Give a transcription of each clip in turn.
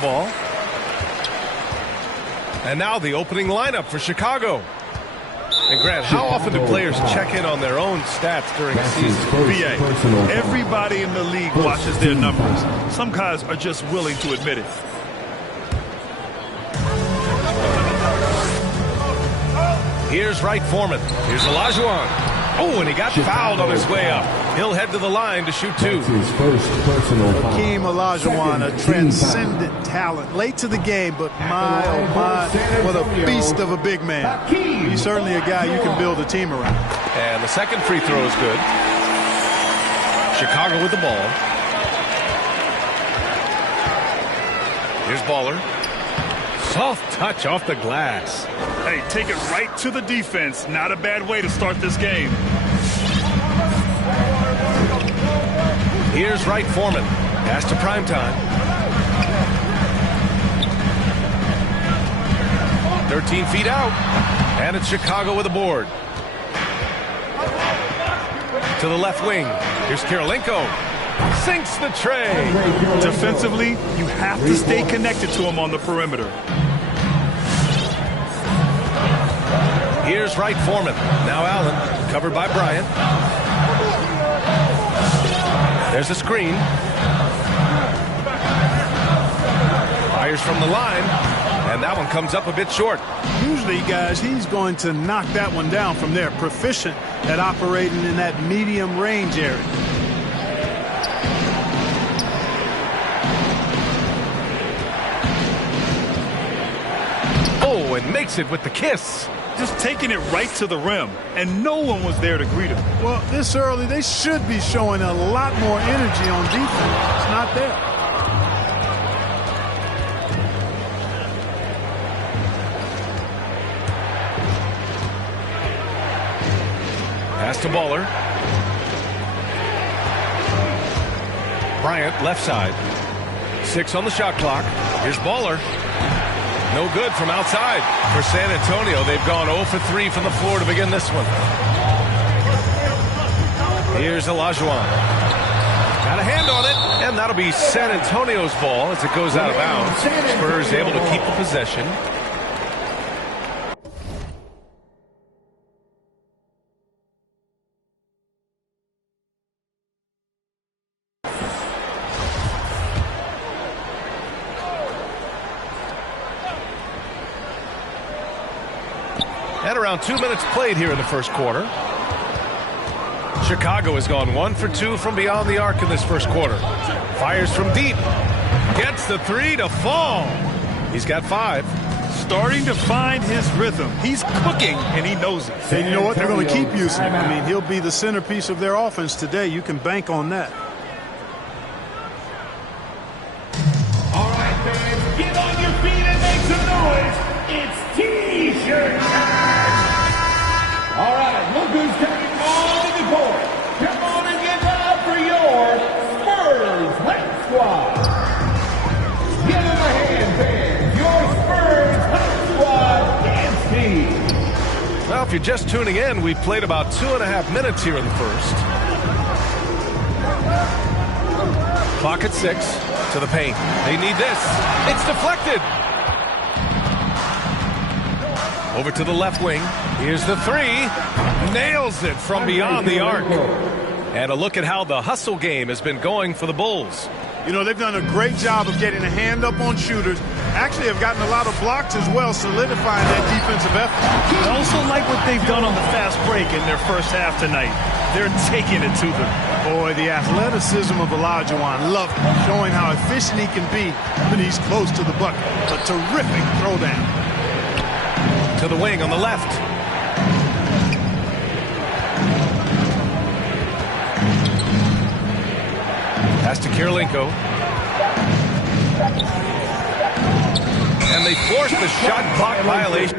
ball. And now the opening lineup for Chicago. And Grant, how often do players check in on their own stats during the season? BA, everybody in the league watches their numbers. Some guys are just willing to admit it. Here's Wright Foreman. Here's Olajuwon. Oh, and he got fouled on his way up. He'll head to the line to shoot two. Hakeem Olajuwon, a transcendent talent. Late to the game, but my, oh my, what a beast of a big man. He's certainly a guy you can build a team around. And the second free throw is good. Chicago with the ball. Here's Baller. Soft touch off the glass. Hey, take it right to the defense. Not a bad way to start this game. Here's Wright Foreman. Pass to Primetime. 13 feet out. And it's Chicago with a board. To the left wing. Here's Kirilenko. Sinks the tray. Defensively, you have to stay connected to him on the perimeter. Here's Wright Foreman. Now Allen, covered by Bryant. There's a screen. Fires from the line. And that one comes up a bit short. Usually, guys, he's going to knock that one down from there. Proficient at operating in that medium range area. Oh, and makes it with the kiss. Just taking it right to the rim, and no one was there to greet him. Well, this early, they should be showing a lot more energy on defense. It's not there. Pass to Baller. Bryant, left side. 6 on the shot clock. Here's Baller. No good from outside for San Antonio. They've gone 0 for 3 from the floor to begin this one. Here's Olajuwon. Got a hand on it, and that'll be San Antonio's ball as it goes out of bounds. Spurs able to keep the possession. At around 2 minutes played here in the first quarter. Chicago has gone 1 for 2 from beyond the arc in this first quarter. Fires from deep. Gets the 3 to fall. He's got 5. Starting to find his rhythm. He's cooking, and he knows it. And you know what? They're going to keep using him. I mean, he'll be the centerpiece of their offense today. You can bank on that. All right, fans, get on your feet and make some noise. It's T-shirt time. All right, look who's coming on the court. Come on and get loud for your Spurs Hype Squad. Give them a hand, fans. Your Spurs Hype Squad dance team. Well, if you're just tuning in, we've played about 2.5 minutes here in the first. Clock at 6 to the paint. They need this. It's deflected. Over to the left wing. Here's the 3. Nails it from beyond the arc. And a look at how the hustle game has been going for the Bulls. You know, they've done a great job of getting a hand up on shooters. Actually have gotten a lot of blocks as well, solidifying that defensive effort. I also like what they've done on the fast break in their first half tonight. They're taking it to them. Boy, the athleticism of Olajuwon, love it. Showing how efficient he can be when he's close to the bucket. A terrific throwdown. To the wing on the left. Pass to Kirilenko. And they force the shot clock violation.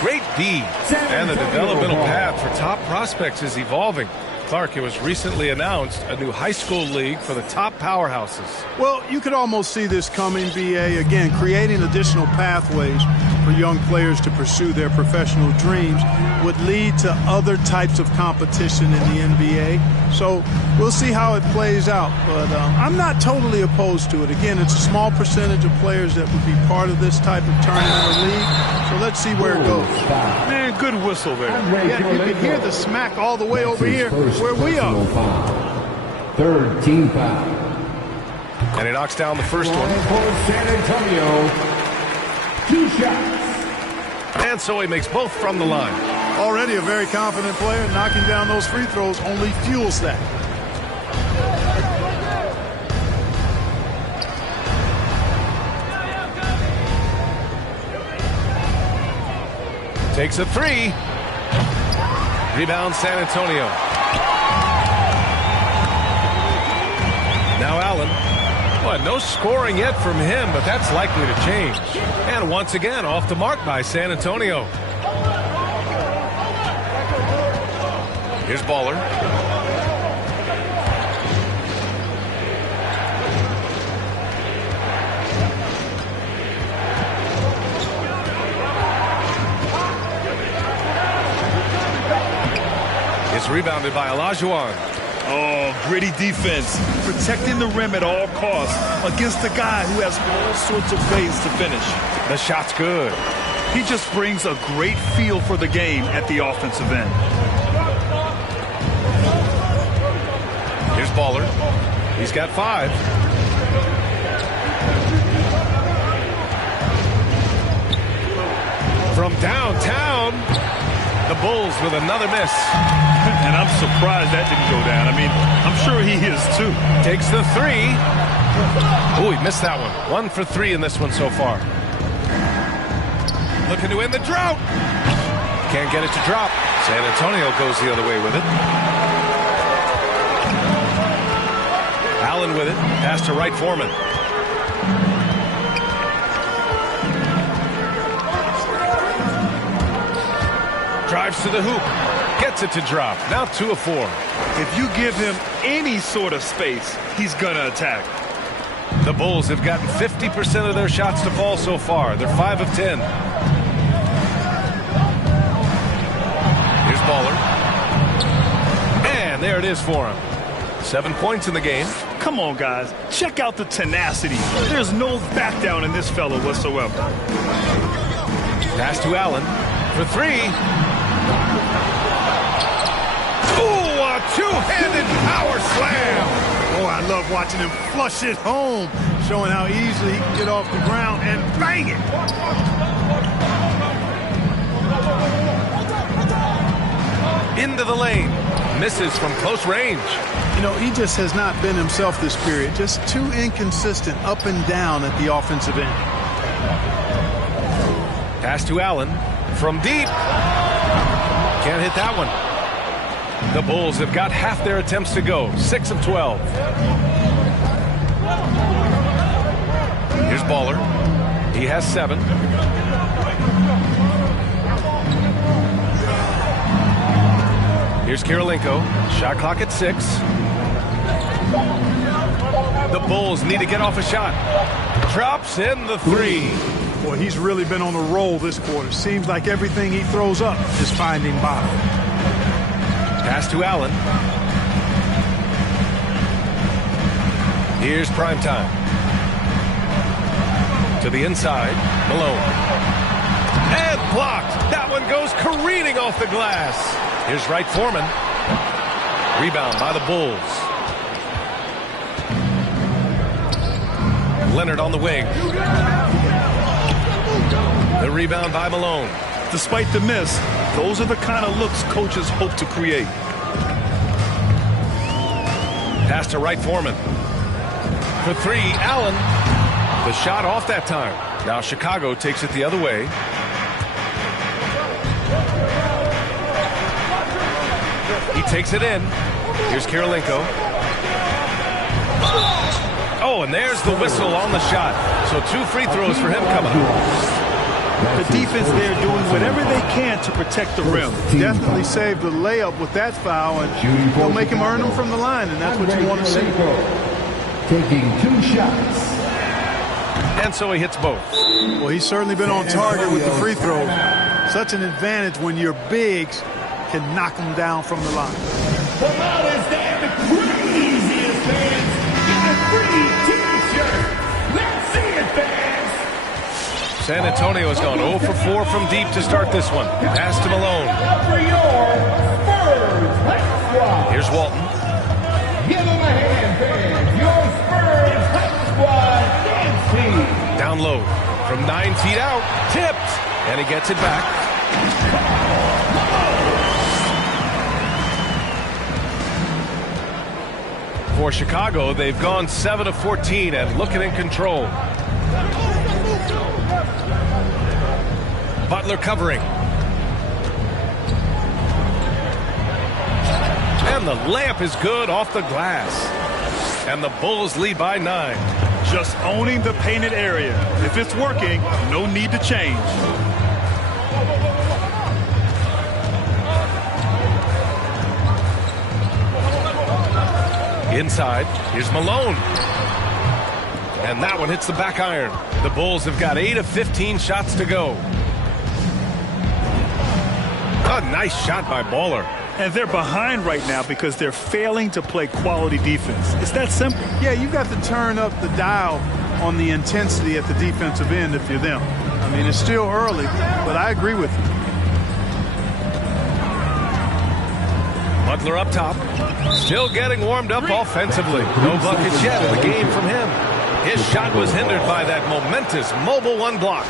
Great D. And the developmental path for top prospects is evolving. Clark, it was recently announced a new high school league for the top powerhouses. Well, you could almost see this coming, BA, again, creating additional pathways for young players to pursue their professional dreams would lead to other types of competition in the NBA. So we'll see how it plays out. But I'm not totally opposed to it. Again, it's a small percentage of players that would be part of this type of tournament or league. So let's see where it goes. Man, good whistle there. Yeah, you can hear the smack all the way over here where we are. Third team foul. And he knocks down the first one. For San Antonio, 2 shots. And so he makes both from the line. Already a very confident player. Knocking down those free throws only fuels that. Takes a 3. Rebound San Antonio. Now Allen. Well, no scoring yet from him, but that's likely to change. And once again, off the mark by San Antonio. Here's Baller. It's rebounded by Olajuwon. Oh, gritty defense. Protecting the rim at all costs against a guy who has all sorts of ways to finish. The shot's good. He just brings a great feel for the game at the offensive end. Here's Baller. He's got 5. From downtown, the Bulls with another miss. And I'm surprised that didn't go down. I mean, I'm sure he is too. Takes the 3. Oh, he missed that one. 1 for 3 in this one so far. Looking to end the drought. Can't get it to drop. San Antonio goes the other way with it. Allen with it. Pass to Wright Foreman. Drives to the hoop. Gets it to drop. Now 2 of 4. If you give him any sort of space, he's going to attack. The Bulls have gotten 50% of their shots to fall so far. They're 5 of 10. Here's Baller. And there it is for him. 7 points in the game. Come on, guys. Check out the tenacity. There's no back down in this fella whatsoever. Pass to Allen for 3. Ooh, a two-handed power slam. Oh, I love watching him flush it home, showing how easily he can get off the ground and bang it. Into the lane. Misses from close range. You know, he just has not been himself this period. Just too inconsistent up and down at the offensive end. Pass to Allen from deep. Can't hit that one. The Bulls have got half their attempts to go. 6 of 12. Here's Baller. He has 7. Here's Kirilenko. Shot clock at 6. The Bulls need to get off a shot. Drops in the 3. Boy, he's really been on a roll this quarter. Seems like everything he throws up is finding bottom. Pass to Allen. Here's Primetime. To the inside, Malone. And blocked. That one goes careening off the glass. Here's Wright Foreman. Rebound by the Bulls. Leonard on the wing. The rebound by Malone. Despite the miss, those are the kind of looks coaches hope to create. Pass to Wright Foreman. For 3, Allen. The shot off that time. Now Chicago takes it the other way. He takes it in. Here's Kirilenko. Oh, and there's the whistle on the shot. So 2 free throws for him coming up. The defense there doing whatever they can to protect the rim. Definitely saved the layup with that foul, and they'll make him earn them from the line, and that's what you want to see. Taking 2 shots. and so he hits both. Well, he's certainly been on target with the free throws. Such an advantage when your bigs can knock them down from the line. The loudest and the craziest fans get a free T-shirt. Let's see it, fans. San Antonio has gone 0 for 4 from deep to start this one. Pass to Malone. For your Spurs Hype Squad. Here's Walton. Give him a hand, fans. Your Spurs Hype Squad dance team. Down low from 9 feet out. Tipped. And he gets it back. For Chicago, they've gone 7 of 14 and looking in control. Butler covering. And the layup is good off the glass. And the Bulls lead by 9. Just owning the painted area. If it's working, no need to change. Inside, here's Malone. And that one hits the back iron. The Bulls have got 8 of 15 shots to go. A nice shot by Baller. And they're behind right now because they're failing to play quality defense. It's that simple. Yeah, you've got to turn up the dial on the intensity at the defensive end if you're them. I mean, it's still early, but I agree with you. Butler up top. Still getting warmed up offensively. No buckets yet in the game from him. His shot was hindered by that momentous mobile one block.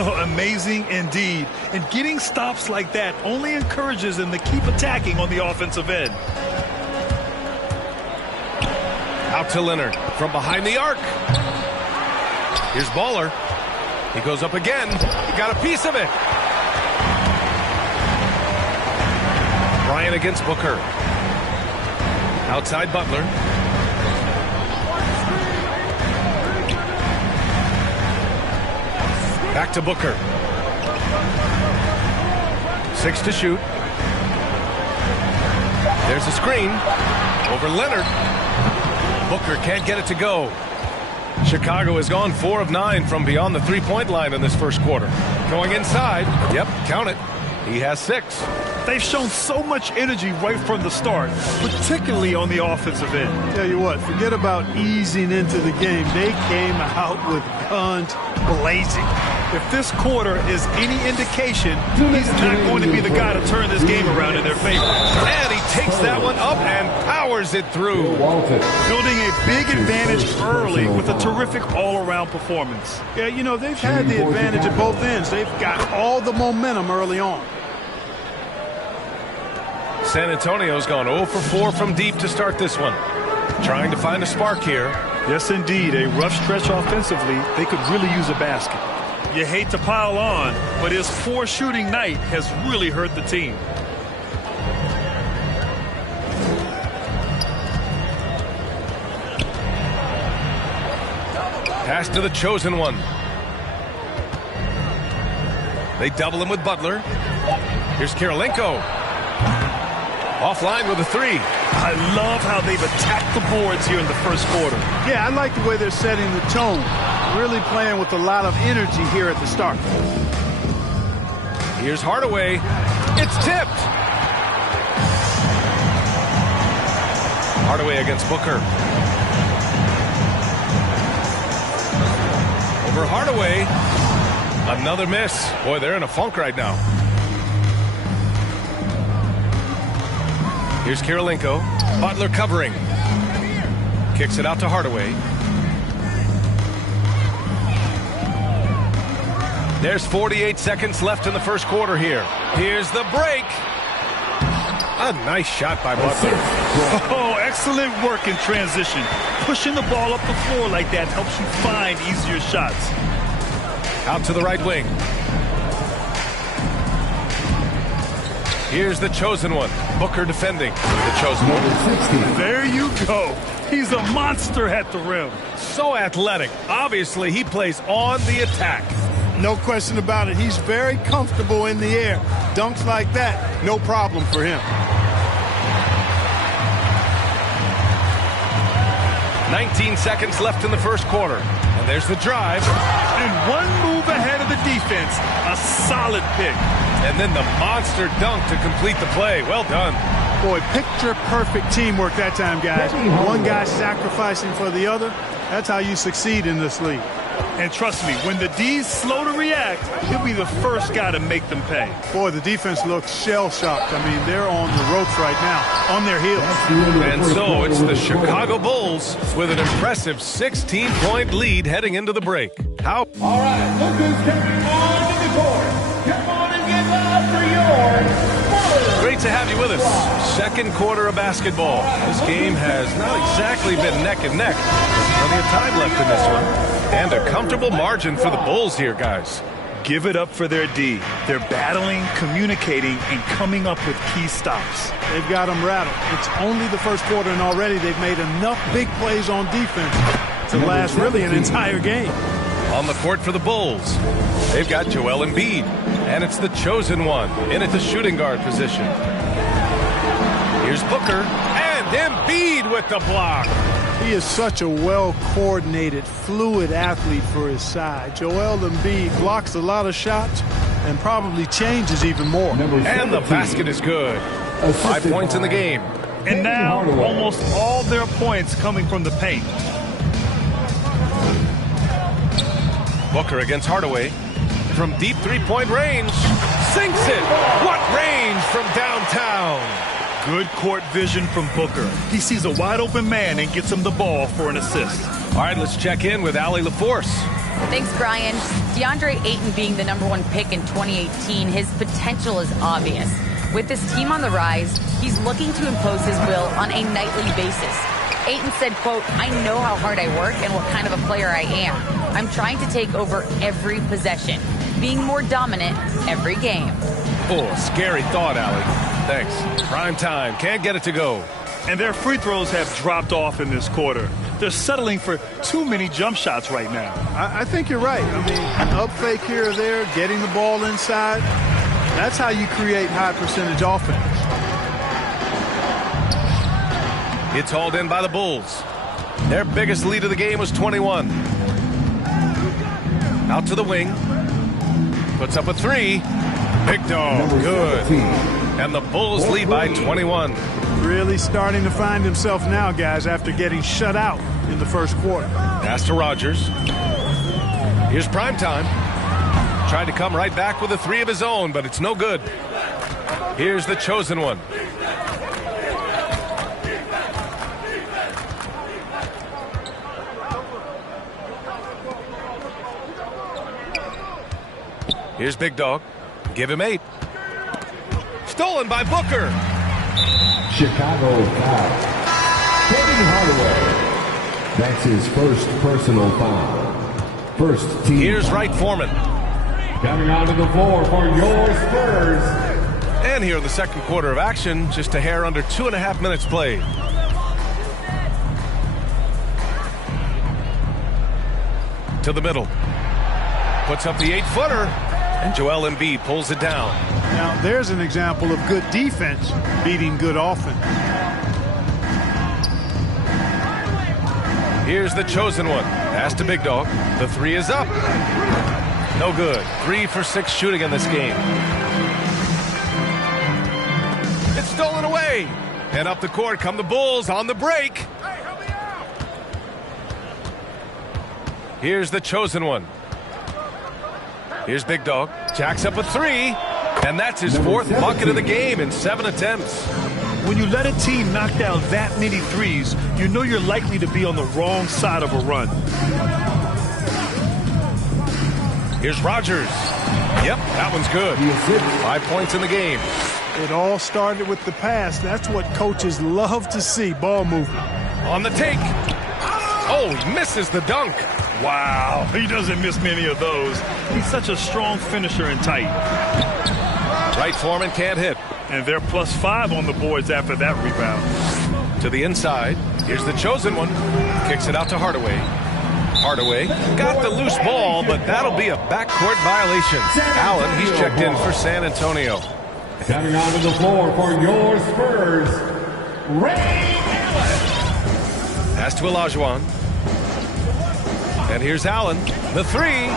Oh, amazing indeed. And getting stops like that only encourages them to keep attacking on the offensive end. Out to Leonard from behind the arc. Here's Baller. He goes up again. He got a piece of it. Bryant against Booker. Outside Butler. Back to Booker. 6 to shoot. There's a screen. Over Leonard. Booker can't get it to go. Chicago has gone 4 of 9 from beyond the three-point line in this first quarter. Going inside. Yep, count it. He has 6. They've shown so much energy right from the start, particularly on the offensive end. Tell you what, forget about easing into the game. They came out with guns blazing. If this quarter is any indication, he's not going to be the guy to turn this game around in their favor. And he takes that one up and powers it through. Building a big advantage early with a terrific all-around performance. Yeah, you know, they've had the advantage at both ends. They've got all the momentum early on. San Antonio's gone 0 for 4 from deep to start this one. Trying to find a spark here. Yes, indeed. A rough stretch offensively. They could really use a basket. You hate to pile on, but his poor shooting night has really hurt the team. Pass to the chosen one. They double him with Butler. Here's Kirilenko. Offline with a 3. I love how they've attacked the boards here in the first quarter. Yeah, I like the way they're setting the tone. Really playing with a lot of energy here at the start. Here's Hardaway. It's tipped. Hardaway against Booker. Over Hardaway. Another miss. Boy, they're in a funk right now. Here's Kirilenko. Butler covering. Kicks it out to Hardaway. There's 48 seconds left in the first quarter here. Here's the break. A nice shot by Butler. Oh, excellent work in transition. Pushing the ball up the floor like that helps you find easier shots. Out to the right wing. Here's the chosen one. Booker defending. The chosen one. There you go. He's a monster at the rim. So athletic. Obviously, he plays on the attack. No question about it. He's very comfortable in the air. Dunks like that, no problem for him. 19 seconds left in the first quarter. And there's the drive. And one move ahead of the defense. A solid pick. And then the monster dunk to complete the play. Well done. Boy, picture-perfect teamwork that time, guys. One guy sacrificing for the other. That's how you succeed in this league. And trust me, when the D's slow to react, he'll be the first guy to make them pay. Boy, the defense looks shell-shocked. I mean, they're on the ropes right now, on their heels. And so it's the Chicago Bulls with an impressive 16-point lead heading into the break. How? All right, look who's coming on the court. Come on and get loud for your Bulls. Great to have you with us. Second quarter of basketball. This game has not exactly been neck and neck. There's plenty of time left in this one. And a comfortable margin for the Bulls here, guys. Give it up for their D. They're battling, communicating, and coming up with key stops. They've got them rattled. It's only the first quarter, and already they've made enough big plays on defense to last really an entire game. On the court for the Bulls, they've got Joel Embiid, and it's the chosen one in at the shooting guard position. Here's Booker, and Embiid with the block. He is such a well-coordinated, fluid athlete for his side. Joel Embiid blocks a lot of shots and probably changes even more. And the basket is good. 5 points in the game. And now almost all their points coming from the paint. Booker against Hardaway. From deep three-point range. Sinks it. What range from downtown. Good court vision from Booker. He sees a wide-open man and gets him the ball for an assist. All right, let's check in with Allie LaForce. Thanks, Brian. DeAndre Ayton being the #1 pick in 2018, his potential is obvious. With this team on the rise, he's looking to impose his will on a nightly basis. Ayton said, quote, "I know how hard I work and what kind of a player I am. I'm trying to take over every possession, being more dominant every game." Oh, scary thought, Allie. Thanks. Prime time. Can't get it to go. And their free throws have dropped off in this quarter. They're settling for too many jump shots right now. I think you're right. I mean, an up fake here or there, getting the ball inside, that's how you create high-percentage offense. It's hauled in by the Bulls. Their biggest lead of the game was 21. Out to the wing. Puts up a three. Big dog. Good. And the Bulls lead by 21. Really starting to find himself now, guys, after getting shut out in the first quarter. Pass to Rogers. Here's Primetime. Tried to come right back with a three of his own, but it's no good. Here's the chosen one. Here's Big Dog. Give him 8. Stolen by Booker. Chicago foul. Kevin Hardaway. That's his first personal foul. First team. Here's Wright Foreman. Coming onto the floor for your Spurs. And here in the second quarter of action, just a hair under 2.5 minutes played. To the middle. Puts up the 8-footer. And Joel Embiid pulls it down. Now, there's an example of good defense beating good offense. Here's the chosen one. Pass to Big Dog. The three is up. No good. 3 for 6 shooting in this game. It's stolen away. And up the court come the Bulls on the break. Here's the chosen one. Here's Big Dog. Jacks up a 3. And that's his 4th bucket of the game in 7 attempts. When you let a team knock down that many threes, you know you're likely to be on the wrong side of a run. Here's Rogers. Yep, that one's good. 5 points in the game. It all started with the pass. That's what coaches love to see, ball movement. On the take. Oh, he misses the dunk. Wow, he doesn't miss many of those. He's such a strong finisher and tight. Wright Foreman can't hit. And they're +5 on the boards after that rebound. To the inside. Here's the chosen one. Kicks it out to Hardaway. Hardaway got the loose ball, but that'll be a backcourt violation. Allen, he's checked in for San Antonio. Coming onto the floor for your Spurs, Ray Allen. Pass to Olajuwon. And here's Allen. The three.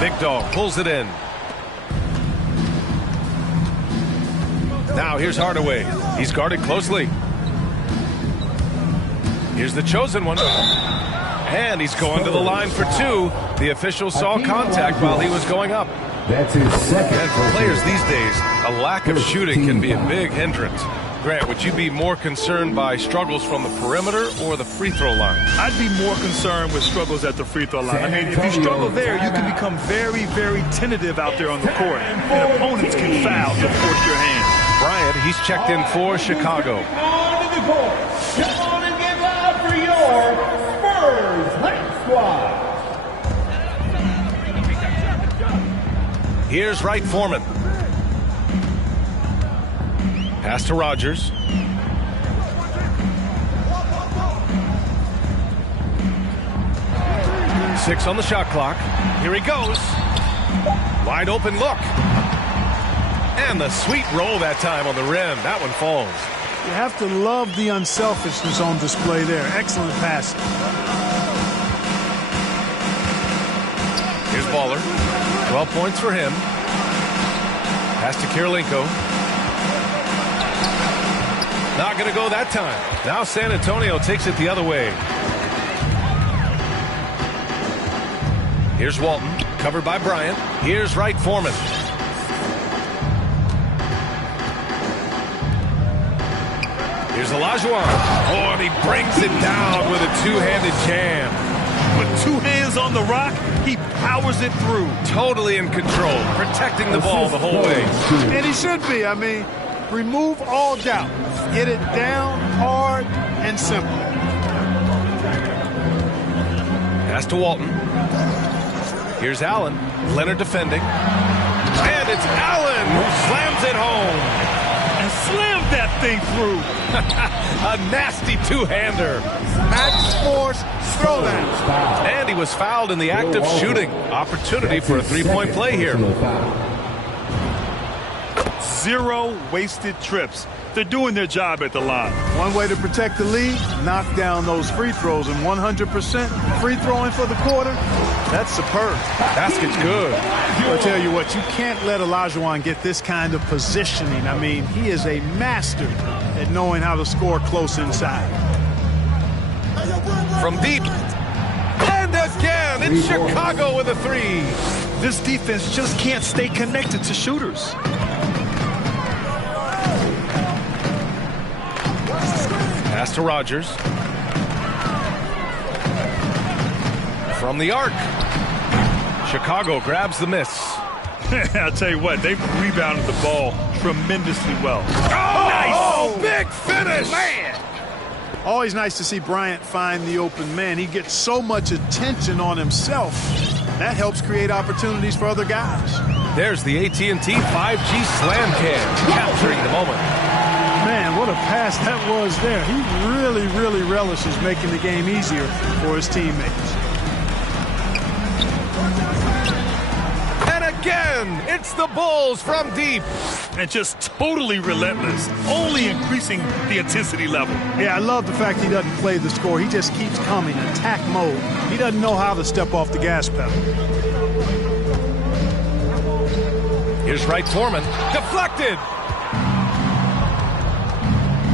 Big Dog pulls it in. Now here's Hardaway. He's guarded closely. Here's the chosen one. And he's going to the line for two. The official saw contact while he was going up. That's his second. And for players these days, a lack of shooting can be a big hindrance. Grant, would you be more concerned by struggles from the perimeter or the free throw line? I'd be more concerned with struggles at the free throw line. I mean, if you struggle there, you can become very, very tentative out there on the court. And opponents can foul to force your hand. Bryant, he's checked in for Chicago. On to the court. Come on and get loud for your Spurs Hype Squad. Here's Wright Foreman. Pass to Rogers. Six on the shot clock. Here he goes. Wide open look. And the sweet roll that time on the rim. That one falls. You have to love the unselfishness on display there. Excellent passing. Here's Baller. 12 points for him. Pass to Kirilenko. Not going to go that time. Now San Antonio takes it the other way. Here's Walton, covered by Bryant. Here's Wright Foreman. Here's Olajuwon. Oh, and he brings it down with a two-handed jam. With two hands on the rock, he powers it through. Totally in control, protecting the ball the whole way. And he should be. I mean, remove all doubt. Get it down, hard, and simple. Pass to Walton. Here's Allen. Leonard defending. And it's Allen who slams it home. And slammed that thing through. A nasty two-hander. Max Force throwdown. And he was fouled in the act of shooting. Opportunity for a three-point play here. 0 wasted trips. They're doing their job at the line. One way to protect the lead, knock down those free throws, and 100% free throwing for the quarter, that's superb. Basket's good. I'll tell you what, you can't let Olajuwon get this kind of positioning. I mean, he is a master at knowing how to score close inside. From deep. And again, it's Chicago with a three. This defense just can't stay connected to shooters. Pass to Rogers. From the arc. Chicago grabs the miss. I'll tell you what, they've rebounded the ball tremendously well. Oh, nice! Big finish! Man! Always nice to see Bryant find the open man. He gets so much attention on himself. That helps create opportunities for other guys. There's the AT&T 5G Slam Cam, capturing the moment. Man, what a pass that was there. He really, really relishes making the game easier for his teammates. And again, it's the Bulls from deep. And just totally relentless, only increasing the intensity level. Yeah, I love the fact he doesn't play the score. He just keeps coming, attack mode. He doesn't know how to step off the gas pedal. Here's Wright Foreman. Deflected.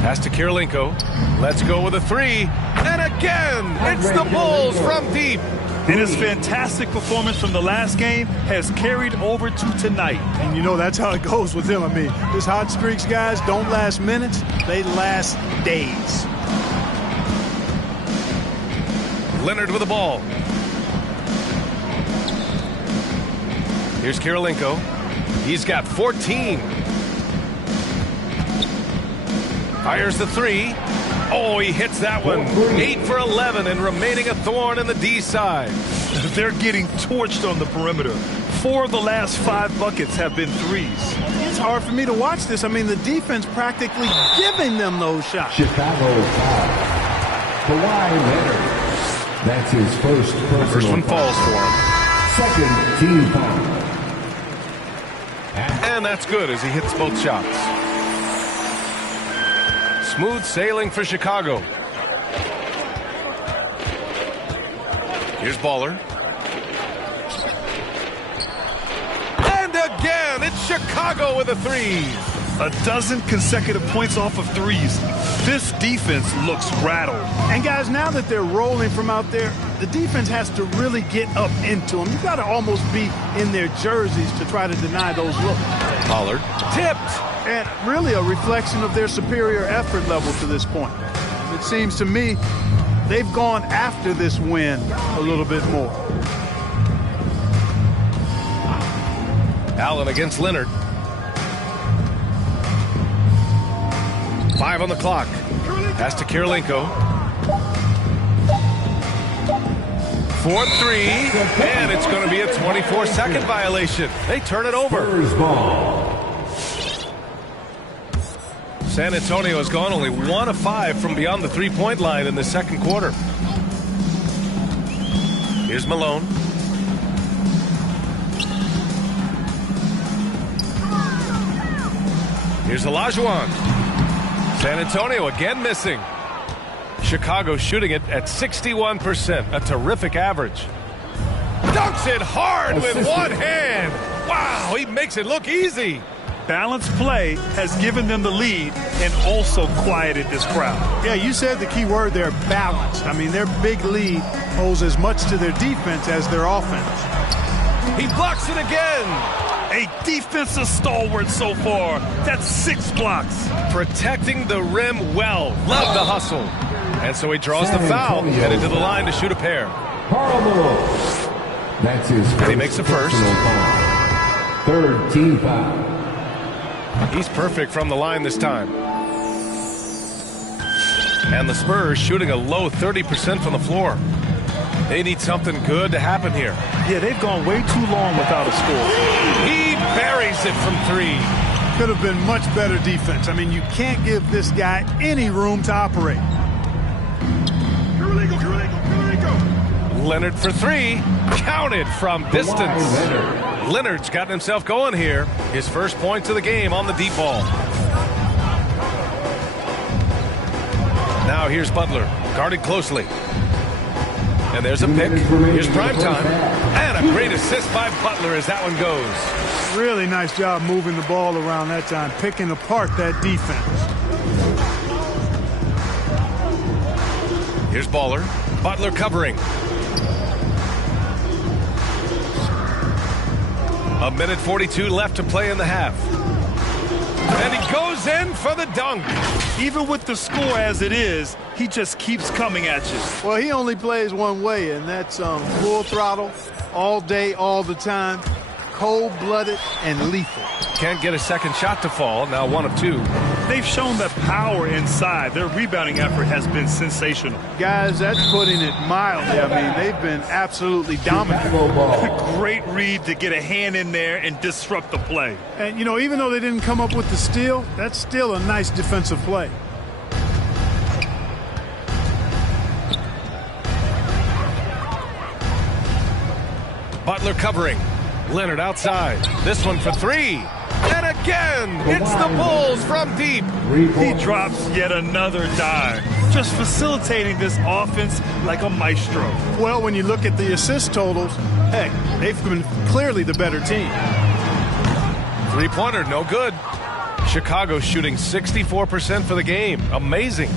Pass to Kirilenko. Let's go with a three. And again, it's the Bulls from deep. And his fantastic performance from the last game has carried over to tonight. And you know that's how it goes with him. I mean, his hot streaks, guys, don't last minutes. They last days. Leonard with the ball. Here's Kirilenko. He's got 14. Fires the three. Oh, he hits that one. 8 for 11 and remaining a thorn in the D side. They're getting torched on the perimeter. 4 of the last 5 buckets have been threes. It's hard for me to watch this. I mean, the defense practically giving them those shots. Chicago foul. Kawhi Leonard. That's his first personal First one falls for him. Second team foul. And that's good as he hits both shots. Smooth sailing for Chicago. Here's Baller. And again, it's Chicago with a three. A dozen consecutive points off of threes. This defense looks rattled. And guys, now that they're rolling from out there, the defense has to really get up into them. You've got to almost be in their jerseys to try to deny those looks. Pollard tipped. And really a reflection of their superior effort level to this point. It seems to me they've gone after this win a little bit more. Allen against Leonard. 5 on the clock. Pass to Kirilenko. 4-3, and it's going to be a 24-second violation. They turn it over. First ball. San Antonio has gone only 1 of 5 from beyond the three-point line in the second quarter. Here's Malone. Here's Olajuwon. San Antonio again missing. Chicago shooting it at 61%, a terrific average. Dunks it hard with one hand. Wow, he makes it look easy. Balanced play has given them the lead and also quieted this crowd. Yeah, you said the key word there, balanced. I mean, their big lead owes as much to their defense as their offense. He blocks it again. A defensive stalwart so far. That's 6 blocks. Protecting the rim well. Love the hustle. And so he draws the foul, headed to the line to shoot a pair. Karl Malone. That's his first. And he makes the first. Foul. Third team foul. He's perfect from the line this time. And the Spurs shooting a low 30% from the floor. They need something good to happen here. Yeah, they've gone way too long without a score. He buries it from 3. Could have been much better defense. I mean, you can't give this guy any room to operate. Leonard for 3. Counted from distance. Leonard's gotten himself going here. His first points of the game on the deep ball. Now here's Butler, guarded closely. And there's a pick. Here's prime time. And a great assist by Butler as that one goes. Really nice job moving the ball around that time, picking apart that defense. Here's Baller. Butler covering. 1:42 left to play in the half. And he goes in for the dunk. Even with the score as it is, he just keeps coming at you. Well, he only plays one way, and that's full throttle, all day, all the time, cold-blooded and lethal. Can't get a second shot to fall. Now 1 of 2. They've shown that power inside. Their rebounding effort has been sensational. Guys, that's putting it mildly. I mean, they've been absolutely dominant. Great read to get a hand in there and disrupt the play. And, you know, even though they didn't come up with the steal, that's still a nice defensive play. Butler covering. Leonard outside. This one for 3. And again, it's the Bulls from deep. He drops yet another dime, just facilitating this offense like a maestro. Well, when you look at the assist totals, heck, they've been clearly the better team. 3-pointer, no good. Chicago shooting 64% for the game. Amazing.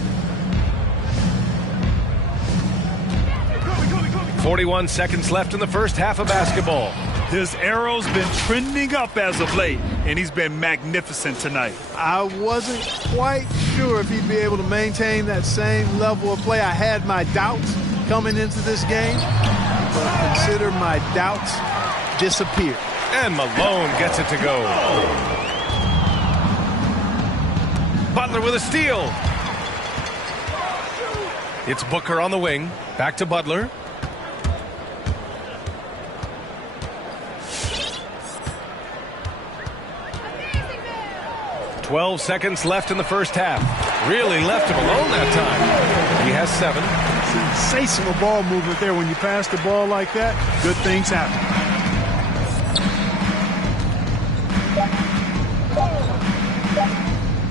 41 seconds left in the first half of basketball. His arrow's been trending up as of late, and he's been magnificent tonight. I wasn't quite sure if he'd be able to maintain that same level of play. I had my doubts coming into this game, but consider my doubts disappear. And Malone gets it to go. Butler with a steal. It's Booker on the wing. Back to Butler. 12 seconds left in the first half. Really left him alone that time. He has 7. Sensational ball movement there. When you pass the ball like that, good things happen.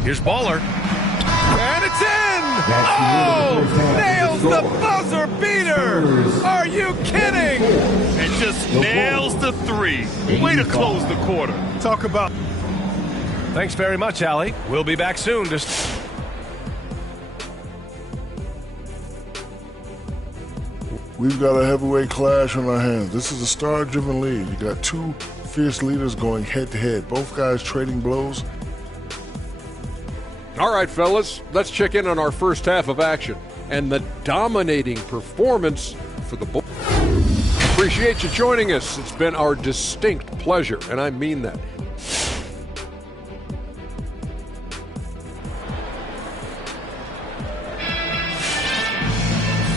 Here's Baller. And it's in! Oh! Nails the buzzer beater! Are you kidding? And just nails the three. Way to close the quarter. Talk about... Thanks very much, Allie. We'll be back soon. We've got a heavyweight clash on our hands. This is a star-driven league. You got two fierce leaders going head-to-head. Both guys trading blows. All right, fellas, let's check in on our first half of action and the dominating performance for the Bulls. Appreciate you joining us. It's been our distinct pleasure, and I mean that.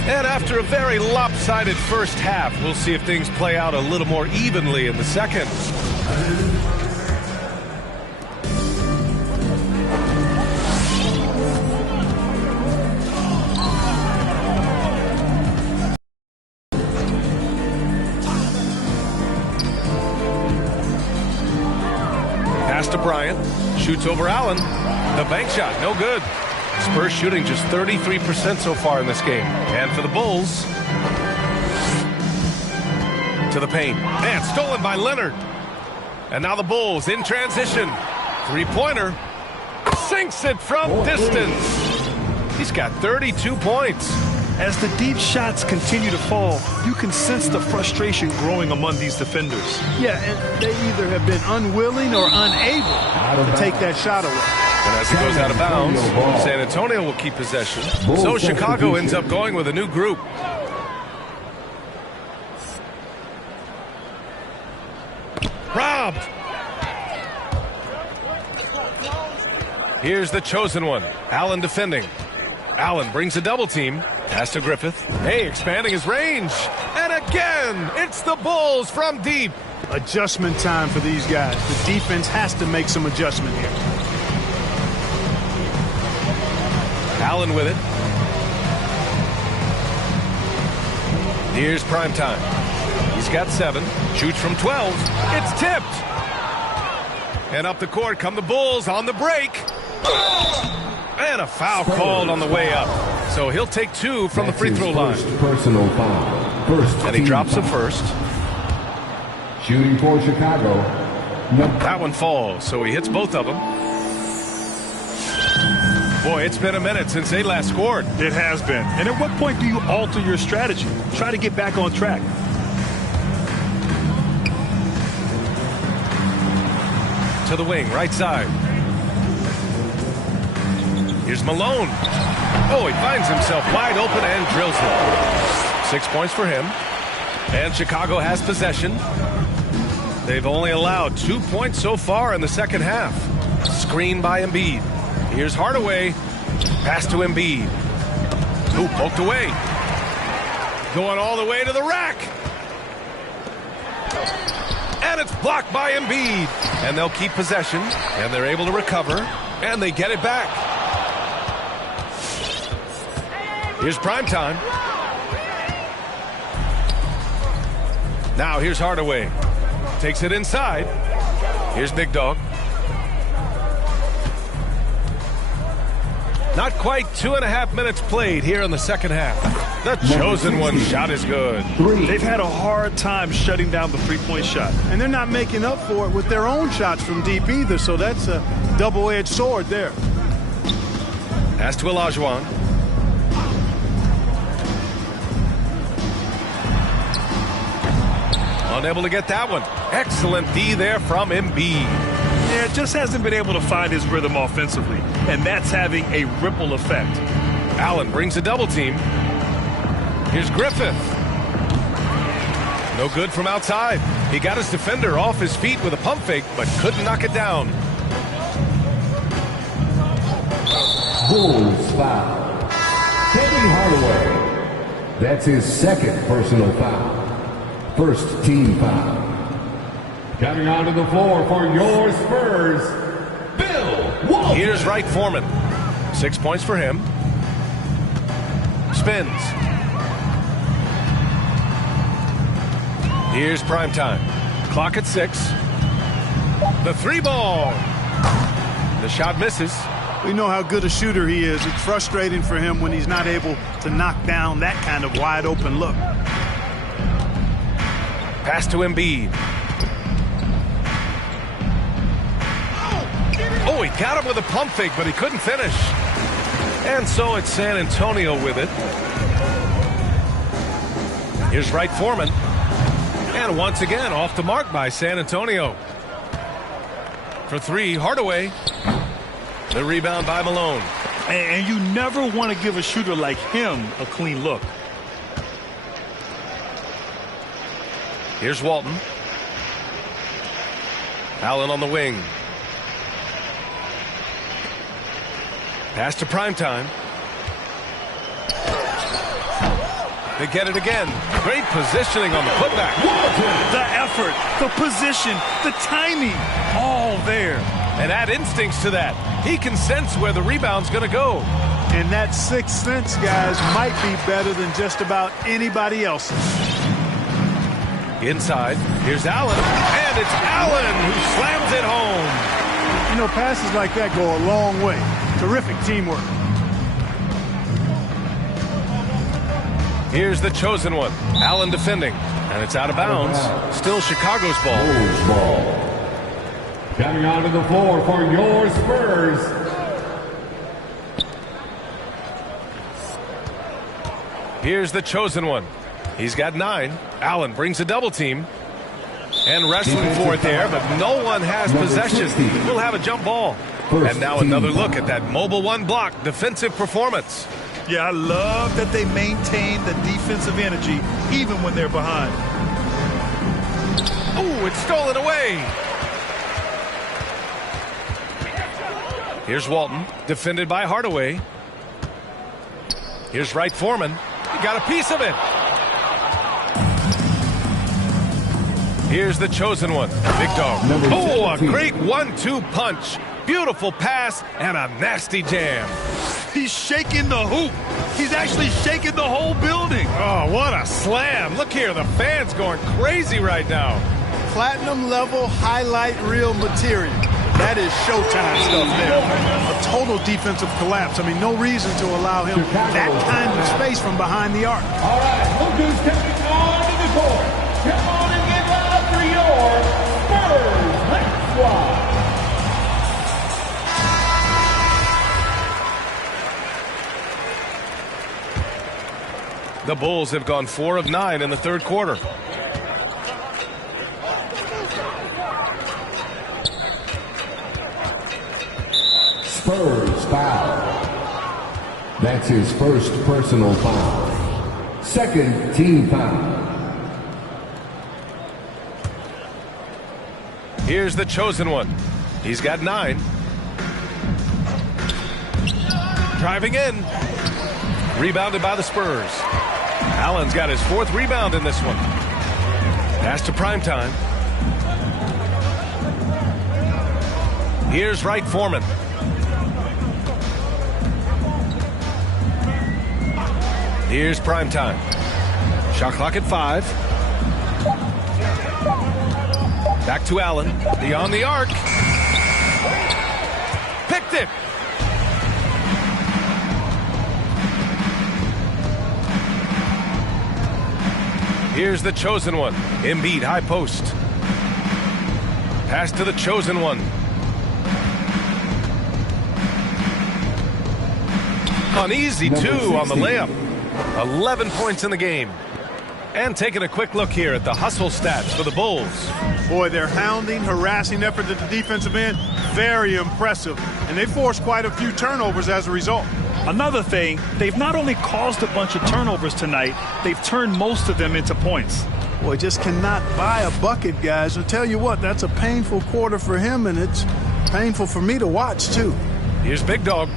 And after a very lopsided first half, we'll see if things play out a little more evenly in the second. Pass to Bryant. Shoots over Allen. The bank shot, no good. Spurs shooting just 33% so far in this game. And for the Bulls, to the paint. Man, stolen by Leonard. And now the Bulls in transition. Three-pointer. Sinks it from distance. He's got 32 points. As the deep shots continue to fall, you can sense the frustration growing among these defenders. Yeah, and they either have been unwilling or unable to take that shot away. And as he goes out of bounds, San Antonio will keep possession. So Chicago ends up going with a new group. Robbed. Here's the chosen one. Allen defending. Allen brings a double team. Pass to Griffith. Hey, expanding his range. And again, it's the Bulls from deep. Adjustment time for these guys. The defense has to make some adjustment here. Allen with it. Here's prime time. He's got 7. Shoots from 12. It's tipped. And up the court come the Bulls on the break. And a foul called on the way up. So he'll take 2 from the free throw line. Personal foul. And he drops the first. Shooting for Chicago. That one falls, so he hits both of them. Boy, it's been a minute since they last scored. It has been. And at what point do you alter your strategy? Try to get back on track. To the wing, right side. Here's Malone. Oh, he finds himself wide open and drills it. 6 points for him. And Chicago has possession. They've only allowed 2 points so far in the second half. Screen by Embiid. Here's Hardaway. Pass to Embiid. Ooh, poked away. Going all the way to the rack. And it's blocked by Embiid. And they'll keep possession. And they're able to recover. And they get it back. Here's primetime. Now here's Hardaway. Takes it inside. Here's Big Dog. Not quite 2.5 minutes played here in the second half. The chosen one shot is good. They've had a hard time shutting down the three-point shot. And they're not making up for it with their own shots from deep either, so that's a double-edged sword there. Pass to Olajuwon. Unable to get that one. Excellent D there from Embiid. Yeah, just hasn't been able to find his rhythm offensively, and that's having a ripple effect. Allen brings a double team. Here's Griffith. No good from outside. He got his defender off his feet with a pump fake, but couldn't knock it down. Bulls foul. Penny Hardaway. That's his second personal foul. First team foul. Coming onto the floor for your Spurs, Bill Walton. Here's Wright Foreman. 6 points for him. Spins. Here's primetime. Clock at 6. The 3 ball. The shot misses. We know how good a shooter he is. It's frustrating for him when he's not able to knock down that kind of wide open look. Pass to Embiid. Oh, he got him with a pump fake, but he couldn't finish. And so it's San Antonio with it. Here's Wright Foreman. And once again, off the mark by San Antonio. For three, Hardaway. The rebound by Malone. And you never want to give a shooter like him a clean look. Here's Walton. Allen on the wing. Pass to Primetime. They get it again. Great positioning on the putback. The effort, the position, the timing, all there. And add instincts to that. He can sense where the rebound's going to go. And that sixth sense, guys, might be better than just about anybody else's. Inside, here's Allen. And it's Allen who slams it home. You know, passes like that go a long way. Terrific teamwork. Here's the chosen one. Allen defending. And it's out of bounds. Still Chicago's ball. Coming onto the floor for your Spurs. Here's the chosen one. He's got 9. Allen brings a double team. And wrestling for it there, but no one has possession. We'll have a jump ball. And now another look at that mobile one block defensive performance. Yeah, I love that they maintain the defensive energy even when they're behind. Oh, it's stolen away. Here's Walton, defended by Hardaway. Here's Wright Foreman. He got a piece of it. Here's the chosen one, Big Dog. Oh, a great 1-2 punch. Beautiful pass and a nasty jam. He's shaking the hoop. He's actually shaking the whole building. Oh, what a slam. Look here, the fans going crazy right now. Platinum level highlight reel material. That is Showtime stuff there. A total defensive collapse. I mean, no reason to allow him that kind of space from behind the arc. All right, look who's coming onto the court. Come on and get loud for your Spurs. Let's fly. The Bulls have gone 4 of 9 in the third quarter. Spurs foul. That's his first personal foul. Second team foul. Here's the chosen one. He's got 9. Driving in. Rebounded by the Spurs. Allen's got his 4th rebound in this one. Pass to Primetime. Here's Wright Foreman. Here's Primetime. Shot clock at 5. Back to Allen. Beyond the arc. Picked it. Here's the chosen one. Embiid, high post. Pass to the chosen one. An easy 2 on the layup. 11 points in the game. And taking a quick look here at the hustle stats for the Bulls. Boy, their hounding, harassing effort at the defensive end, very impressive. And they forced quite a few turnovers as a result. Another thing, they've not only caused a bunch of turnovers tonight, they've turned most of them into points. Boy, just cannot buy a bucket, guys. I'll tell you what, that's a painful quarter for him, and it's painful for me to watch, too. Here's Big Dog.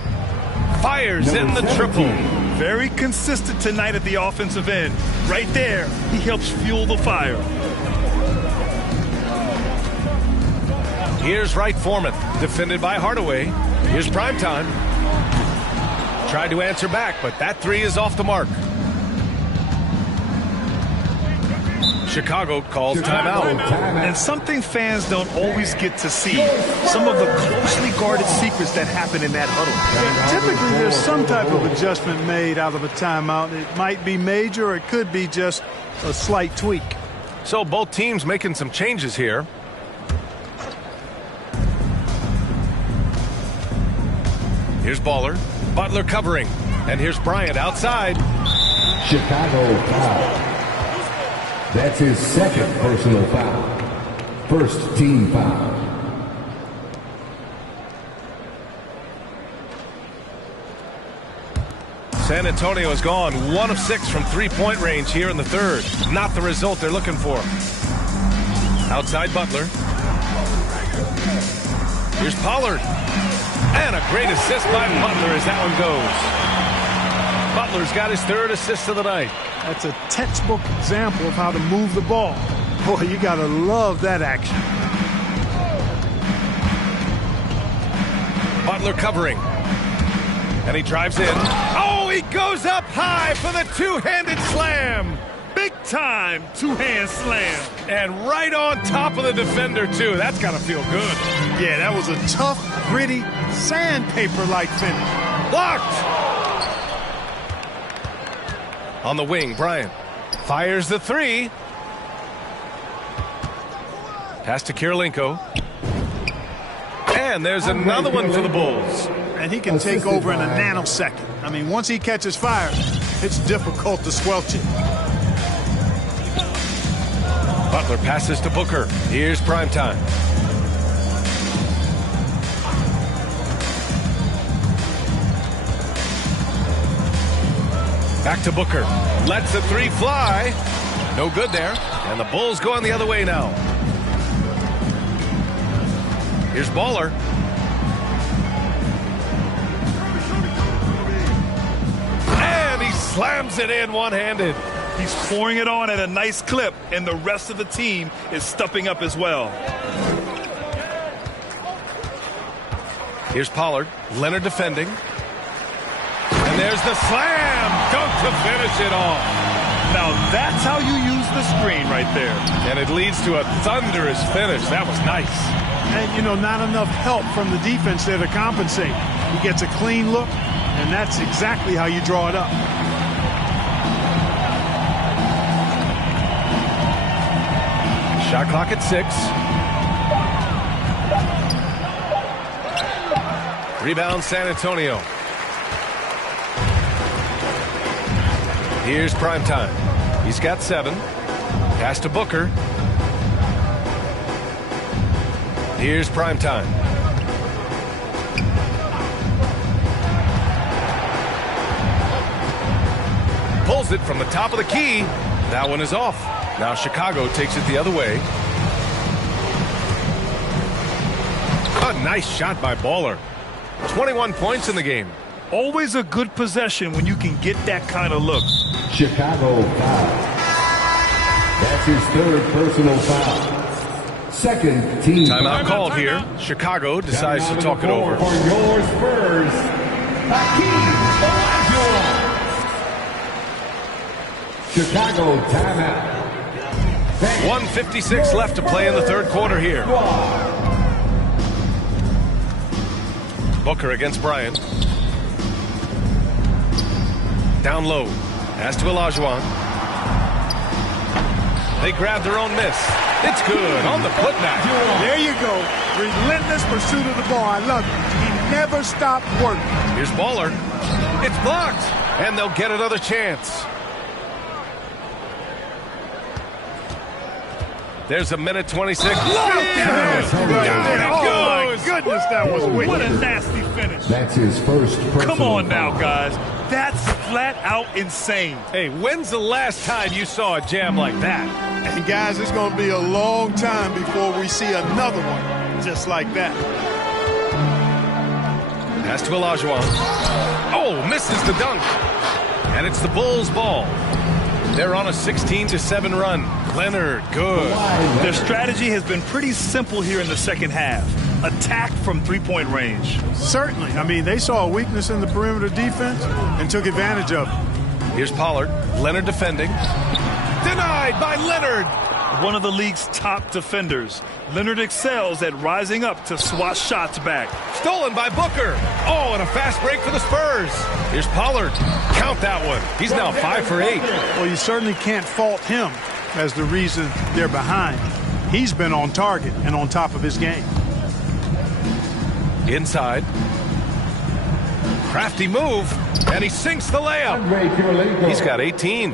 Fires in the triple. Very consistent tonight at the offensive end. Right there, he helps fuel the fire. Here's Wright Foreman, defended by Hardaway. Here's Primetime. Tried to answer back, but that 3 is off the mark. Chicago calls timeout. And something fans don't always get to see, some of the closely guarded secrets that happen in that huddle. Typically, there's some type of adjustment made out of a timeout. It might be major, or it could be just a slight tweak. So both teams making some changes here. Here's Baller. Butler covering. And here's Bryant outside. Chicago foul. That's his second personal foul. First team foul. San Antonio has gone 1 of 6 from three-point range here in the third. Not the result they're looking for. Outside Butler. Here's Pollard. And a great assist by Butler as that one goes. Butler's got his third assist of the night. That's a textbook example of how to move the ball. Boy, you got to love that action. Butler covering. And he drives in. Oh, he goes up high for the two-handed slam. Big time two-hand slam. And right on top of the defender, too. That's got to feel good. Yeah, that was a tough, gritty, sandpaper-like finish. Blocked. On the wing, Bryant fires the three. Pass to Kirilenko. And there's another one for the Bulls. And he can take over in a nanosecond. I mean, once he catches fire, it's difficult to squelch it. Butler passes to Booker. Here's Primetime. Back to Booker. Lets the three fly. No good there. And the Bulls going the other way now. Here's Baller. And he slams it in one-handed. He's pouring it on at a nice clip, and the rest of the team is stepping up as well. Here's Pollard. Leonard defending. And there's the slam dunk to finish it off. Now that's how you use the screen right there. And it leads to a thunderous finish. That was nice. And, you know, not enough help from the defense there to compensate. He gets a clean look, and that's exactly how you draw it up. Shot clock at 6. Rebound San Antonio. Here's Primetime. He's got 7. Pass to Booker. Here's Primetime. Pulls it from the top of the key. That one is off. Now Chicago takes it the other way. A nice shot by Baller. 21 points in the game. Always a good possession when you can get that kind of look. Chicago foul. That's his third personal foul. Second team Timeout called here. Chicago decides to talk it over. For your Spurs, Hakeem Olajuwon. Chicago timeout. 1:56 left to play in the third quarter here. Booker against Bryant. Down low. Pass to Olajuwon. They grab their own miss. It's good on the putback. There you go. Relentless pursuit of the ball. I love it. He never stopped working. Here's Baller. It's blocked. And they'll get another chance. There's a minute 26. Oh, my goodness, that was wicked. What a nasty finish. That's his first personal Come on now, foul. guys. That's flat out insane. Hey, when's the last time you saw a jam like that? And, guys, it's going to be a long time before we see another one just like that. Pass to Olajuwon. Oh, misses the dunk. And it's the Bulls' ball. They're on a 16-7 run. Leonard, good. Their strategy has been pretty simple here in the second half. Attack from three-point range. Certainly. I mean, they saw a weakness in the perimeter defense and took advantage of it. Here's Pollard. Leonard defending. Denied by Leonard. One of the league's top defenders. Leonard excels at rising up to swat shots back. Stolen by Booker. Oh, and a fast break for the Spurs. Here's Pollard. Count that one. He's now 5 for 8. Well, you certainly can't fault him as the reason they're behind. He's been on target and on top of his game. Inside. Crafty move, and he sinks the layup. He's got 18.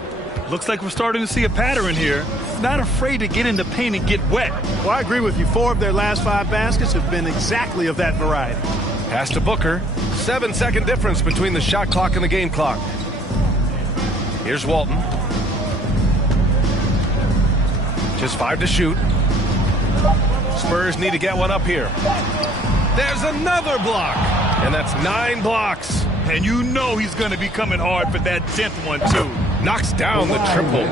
Looks like we're starting to see a pattern here. Not afraid to get in the paint and get wet. Well, I agree with you. 4 of their last 5 baskets have been exactly of that variety. Pass to Booker. 7-second difference between the shot clock and the game clock. Here's Walton. Just 5 to shoot. Spurs need to get one up here. There's another block. And that's 9 blocks. And you know he's going to be coming hard for that 10th one, too. Knocks down the triple.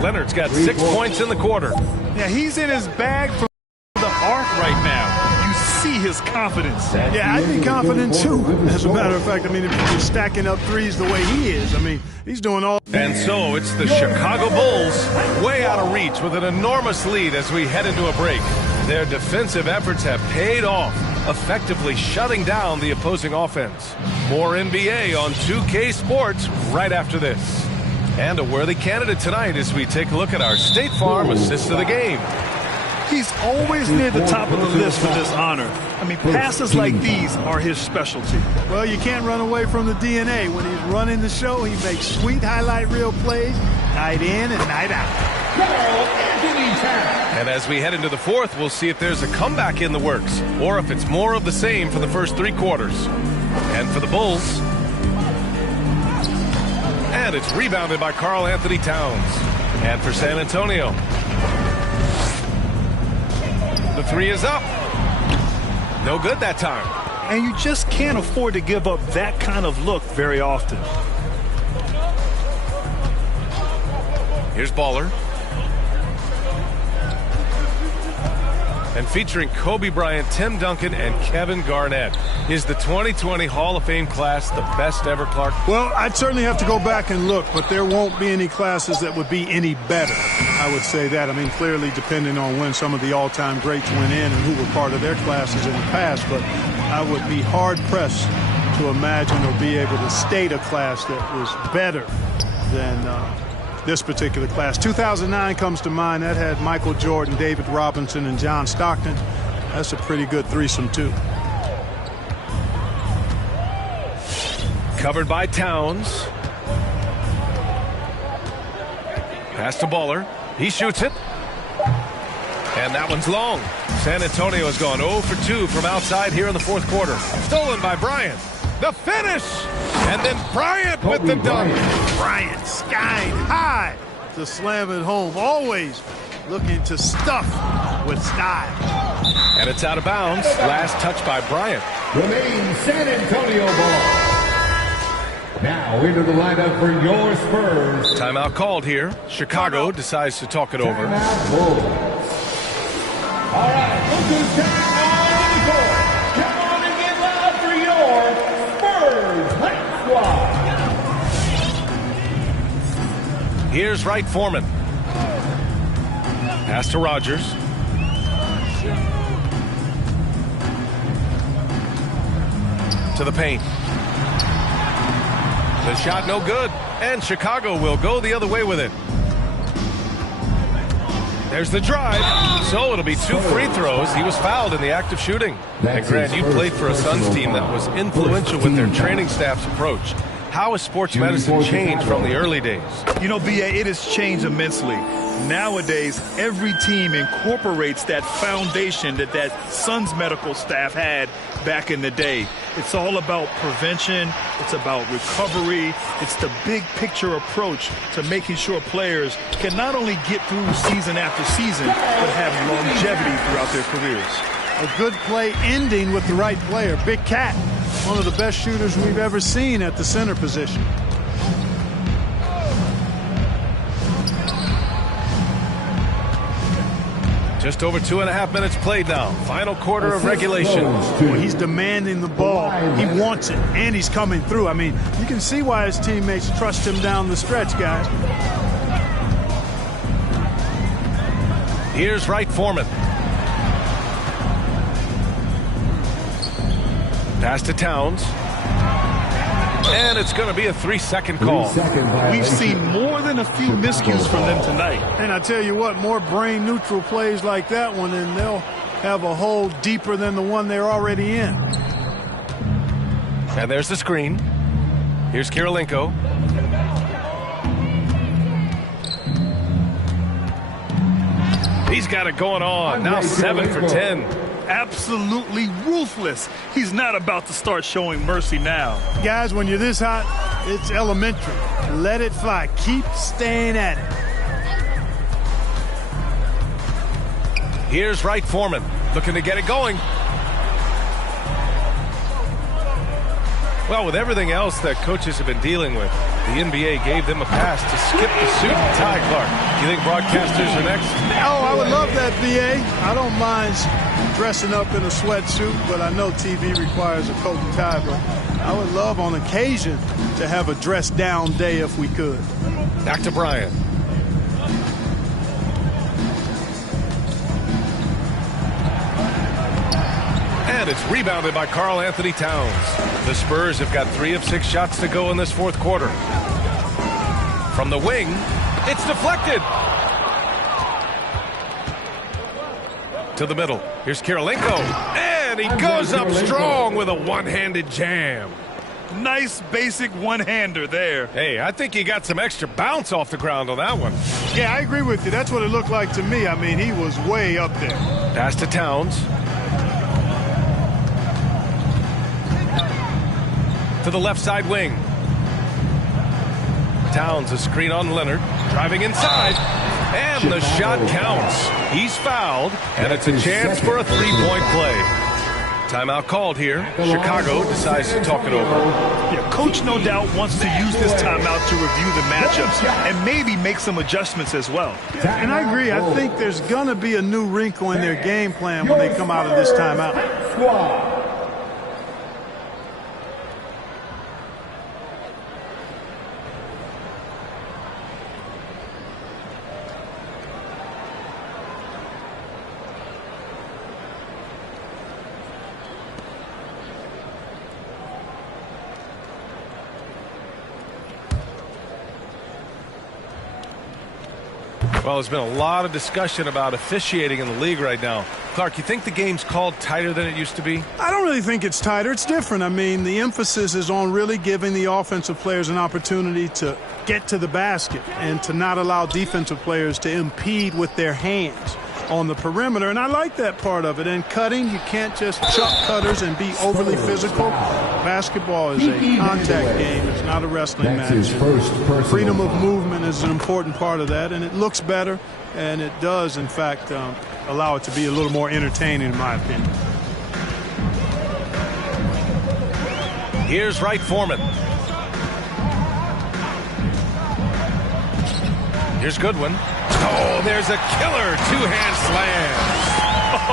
Leonard's got 6 points in the quarter. Yeah, he's in his bag from the arc right now. You see his confidence. Yeah, I'd be confident, too. As a matter of fact, I mean, if he's stacking up threes the way he is, I mean, he's doing all. And so it's the Chicago Bulls way out of reach with an enormous lead as we head into a break. Their defensive efforts have paid off, effectively shutting down the opposing offense. More NBA on 2K Sports right after this. And a worthy candidate tonight as we take a look at our State Farm assist of the game. He's always near the top of the list for this honor. I mean, passes like these are his specialty. Well, you can't run away from the DNA. When he's running the show, he makes sweet highlight reel plays, night in and night out. And as we head into the fourth, we'll see if there's a comeback in the works or if it's more of the same for the first 3 quarters. And for the Bulls, and it's rebounded by Karl Anthony Towns. And for San Antonio, the 3 is up. No good that time. And you just can't afford to give up that kind of look very often. Here's Baller. And featuring Kobe Bryant, Tim Duncan, and Kevin Garnett. Is the 2020 Hall of Fame class the best ever, Clark? Well, I'd certainly have to go back and look, but there won't be any classes that would be any better. I would say that. I mean, clearly depending on when some of the all-time greats went in and who were part of their classes in the past, but I would be hard-pressed to imagine or be able to state a class that was better than this particular class. 2009 comes to mind. That had Michael Jordan, David Robinson, and John Stockton. That's a pretty good threesome, too. Covered by Towns. Pass to Baller. He shoots it. And that one's long. San Antonio has gone 0 for 2 from outside here in the fourth quarter. Stolen by Bryant. The finish! And then Bryant with the dunk. Bryant skying high to slam it home. Always looking to stuff with style. And it's out of bounds. Last touch by Bryant. Remain San Antonio ball. Now into the lineup for your Spurs. Timeout called here. Chicago decides to talk it over. All right, look who's coming on the court. Come on and get loud for your Spurs Hype Squad. Here's Wright Foreman. Pass to Rogers. To the paint. The shot no good, and Chicago will go the other way with it. There's the drive, so it'll be 2 free throws. He was fouled in the act of shooting. And Grant, you played for a Suns team that was influential with their training staff's approach. How has sports medicine changed from the early days? You know, B.A., it has changed immensely. Nowadays, every team incorporates that foundation that Suns medical staff had back in the day. It's all about prevention. It's about recovery. It's the big picture approach to making sure players can not only get through season after season, but have longevity throughout their careers. A good play ending with the right player. Big Cat, one of the best shooters we've ever seen at the center position. Just over 2.5 minutes played now. Final quarter of regulation. Well, he's demanding the ball. He wants it, and he's coming through. I mean, you can see why his teammates trust him down the stretch, guys. Here's Wright Foreman. Pass to Towns. And it's going to be a 3-second call. We've seen more than a few miscues from them tonight. And I tell you what, more brain-neutral plays like that one, and they'll have a hole deeper than the one they're already in. And there's the screen. Here's Kirilenko. He's got it going on. Now 7 for 10. Absolutely ruthless. He's not about to start showing mercy now. Guys, when you're this hot, it's elementary. Let it fly. Keep staying at it. Here's Wright Foreman, looking to get it going. Well, with everything else that coaches have been dealing with, the NBA gave them a pass to skip the suit and tie, Clark. You think broadcasters are next? Oh, I would love that, BA. I don't mind dressing up in a sweatsuit, but I know TV requires a coat and tie. But I would love on occasion to have a dress-down day if we could. Back to Bryant. And it's rebounded by Karl Anthony Towns. The Spurs have got 3 of 6 shots to go in this fourth quarter. From the wing, it's deflected. To the middle. Here's Kirilenko. And he goes up strong with a one-handed jam. Nice basic one-hander there. Hey, I think he got some extra bounce off the ground on that one. Yeah, I agree with you. That's what it looked like to me. I mean, he was way up there. Pass to Towns. To the left side wing. Towns, a screen on Leonard. Driving inside. And the shot counts. He's fouled. And it's a chance for a three-point play. Timeout called here. Chicago decides to talk it over. Yeah, coach no doubt wants to use this timeout to review the matchups and maybe make some adjustments as well. And I agree. I think there's going to be a new wrinkle in their game plan when they come out of this timeout. Well, there's been a lot of discussion about officiating in the league right now. Clark, you think the game's called tighter than it used to be? I don't really think it's tighter. It's different. I mean, the emphasis is on really giving the offensive players an opportunity to get to the basket and to not allow defensive players to impede with their hands on the perimeter. And I like that part of it. And cutting, you can't just chuck cutters and be overly physical. Basketball is a contact game. It's not a wrestling match. Freedom of movement is an important part of that, and it looks better, and it does, in fact, allow it to be a little more entertaining, in my opinion. Here's Wright Foreman. Here's Goodwin. Oh, there's a killer two-hand slam.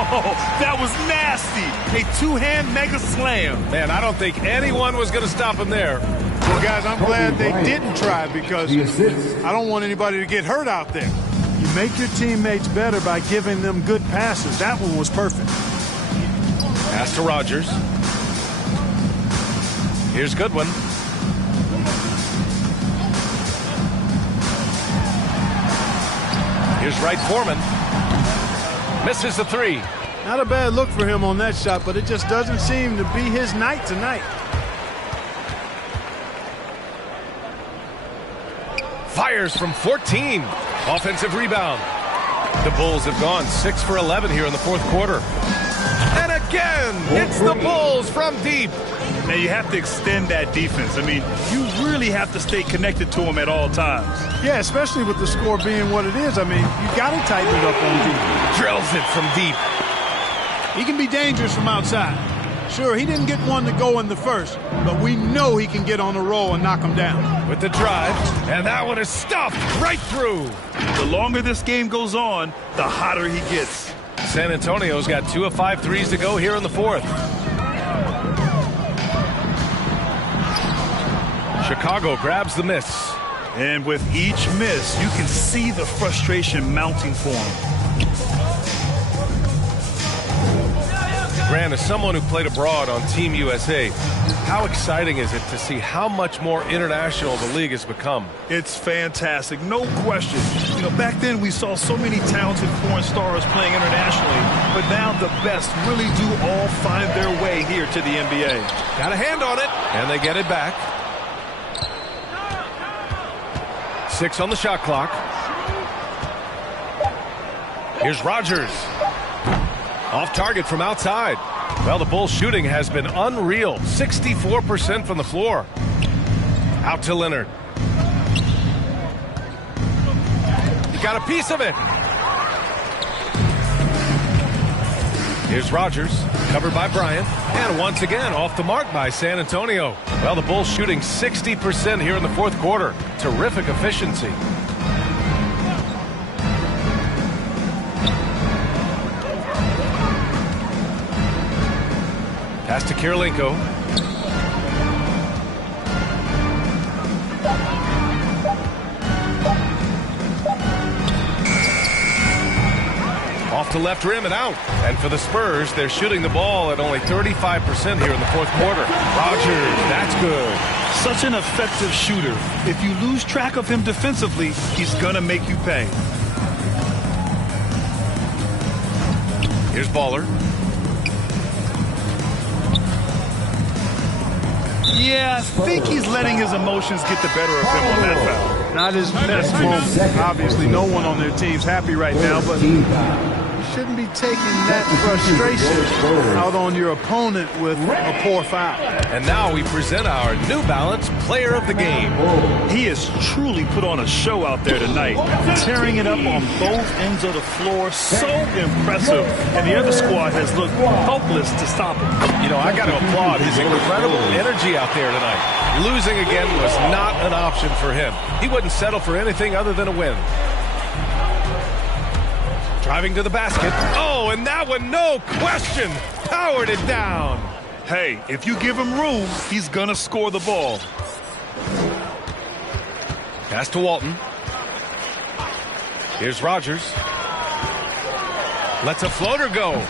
Oh, that was nasty. A two-hand mega slam. Man, I don't think anyone was going to stop him there. Well, guys, I'm glad they didn't try because I don't want anybody to get hurt out there. You make your teammates better by giving them good passes. That one was perfect. Pass to Rogers. Here's Goodwin. Here's Wright Foreman. Misses the three. Not a bad look for him on that shot, but it just doesn't seem to be his night tonight. Fires from 14. Offensive rebound. The Bulls have gone 6 for 11 here in the fourth quarter. And again, it's the Bulls from deep. Now you have to extend that defense. I mean, you really have to stay connected to them at all times. Yeah, especially with the score being what it is. I mean, you got to tighten it up on defense. Drills it from deep. He can be dangerous from outside. Sure, he didn't get one to go in the first, but we know he can get on the roll and knock him down. With the drive, and that one is stuffed right through. The longer this game goes on, the hotter he gets. San Antonio's got 2 of 5 threes to go here in the fourth. Chicago grabs the miss. And with each miss, you can see the frustration mounting for him. Grant, as someone who played abroad on Team USA, how exciting is it to see how much more international the league has become? It's fantastic, no question. You know, back then we saw so many talented foreign stars playing internationally, but now the best really do all find their way here to the NBA. Got a hand on it, and they get it back. 6 on the shot clock. Here's Rogers. Off target from outside. Well, the Bulls' shooting has been unreal. 64% from the floor. Out to Leonard. He got a piece of it. Here's Rogers, covered by Bryant. And once again, off the mark by San Antonio. Well, the Bulls shooting 60% here in the fourth quarter. Terrific efficiency. Pass to Kirilenko. Off to left rim and out. And for the Spurs, they're shooting the ball at only 35% here in the fourth quarter. Rogers, that's good. Such an effective shooter. If you lose track of him defensively, he's going to make you pay. Here's Baller. Yeah, I think he's letting his emotions get the better of him on that foul. Not his best moment. Obviously, no one on their team's happy right now, but you shouldn't be taking that frustration out on your opponent with a poor foul. And now we present our New Balance Player of the Game. He has truly put on a show out there tonight, tearing it up on both ends of the floor. So impressive. And the other squad has looked hopeless to stop him. You know, I got to applaud his incredible energy out there tonight. Losing again was not an option for him. He wouldn't settle for anything other than a win. Driving to the basket. Oh, and that one, no question, powered it down. Hey, if you give him room, he's going to score the ball. Pass to Walton. Here's Rogers. Lets a floater go.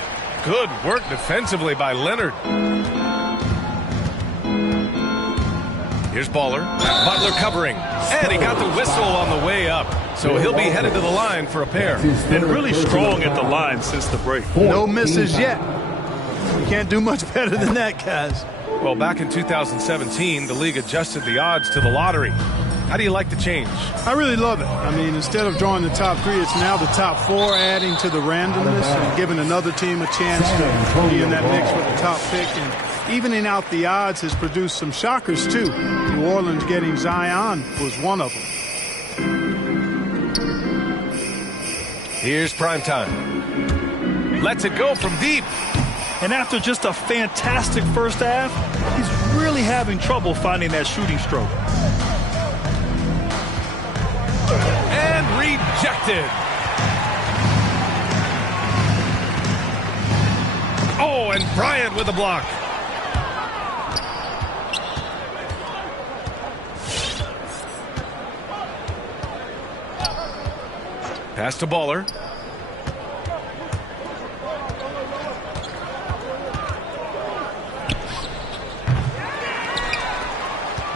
Good work defensively by Leonard. Here's Baller. Butler covering. And he got the whistle on the way up. So he'll be headed to the line for a pair. Been really strong at the line since the break. No misses yet. You can't do much better than that, guys. Well, back in 2017, the league adjusted the odds to the lottery. How do you like the change? I really love it. I mean, instead of drawing the top 3, it's now the top 4, adding to the randomness and giving another team a chance to be in that mix with the top pick. And evening out the odds has produced some shockers, too. New Orleans getting Zion was one of them. Here's primetime. Lets it go from deep. And after just a fantastic first half, he's really having trouble finding that shooting stroke. And rejected. Oh, and Bryant with the block. Pass to Baller.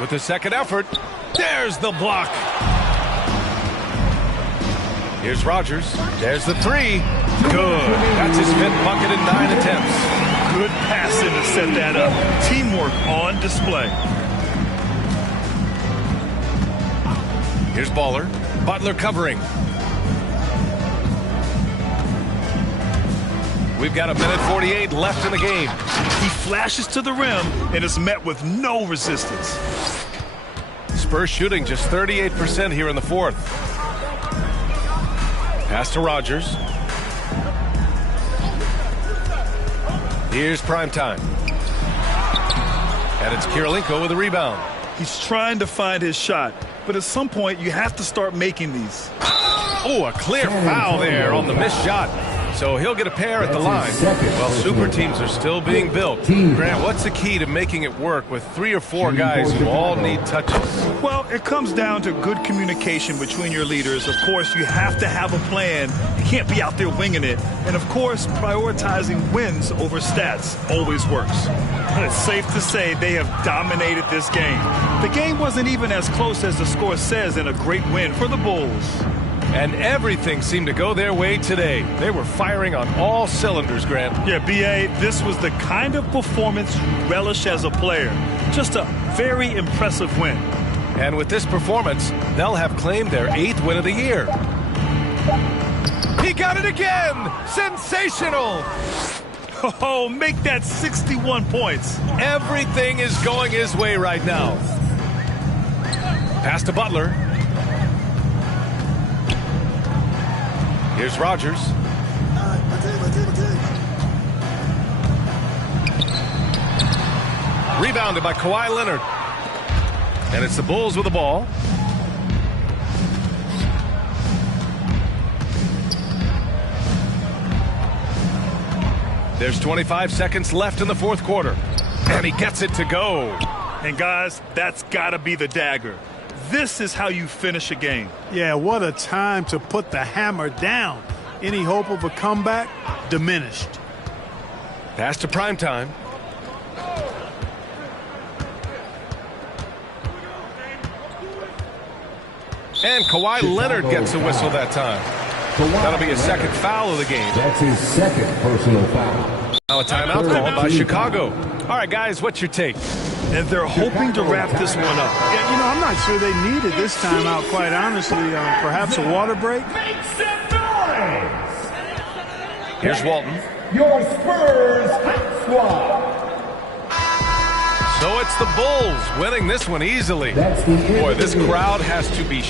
With the second effort, there's the block. Here's Rogers. There's the 3. Good. That's his 5th bucket in 9 attempts. Good passing to set that up. Teamwork on display. Here's Baller. Butler covering. We've got 1:48 left in the game. He flashes to the rim and is met with no resistance. Spurs shooting just 38% here in the fourth. Pass to Rogers. Here's primetime. And it's Kirilenko with a rebound. He's trying to find his shot, but at some point you have to start making these. Oh, a clear foul there on the missed shot. So he'll get a pair at the line. Well, super teams are still being built. Grant, what's the key to making it work with 3 or 4 guys who all need touches? Well, it comes down to good communication between your leaders. Of course, you have to have a plan. You can't be out there winging it. And, of course, prioritizing wins over stats always works. But it's safe to say they have dominated this game. The game wasn't even as close as the score says in a great win for the Bulls. And everything seemed to go their way today. They were firing on all cylinders, Grant. Yeah, B.A., this was the kind of performance you relish as a player. Just a very impressive win. And with this performance, they'll have claimed their 8th win of the year. He got it again! Sensational! Oh, make that 61 points. Everything is going his way right now. Pass to Butler. Here's Rogers. Rebounded by Kawhi Leonard. And it's the Bulls with the ball. There's 25 seconds left in the 4th quarter. And he gets it to go. And guys, that's got to be the dagger. This is how you finish a game. Yeah, what a time to put the hammer down. Any hope of a comeback? Diminished. Pass to primetime. And Kawhi Leonard gets a whistle that time. That'll be his 2nd foul of the game. That's his 2nd personal foul. Now a timeout called by Chicago. All right, guys, what's your take? And they're hoping to wrap this one up. Yeah, you know, I'm not sure they needed this timeout, quite honestly. Perhaps a water break? Make some noise! Here's Walton. Your Spurs hot squad. So it's the Bulls winning this one easily. That's the end Boy, of this the game. crowd has to be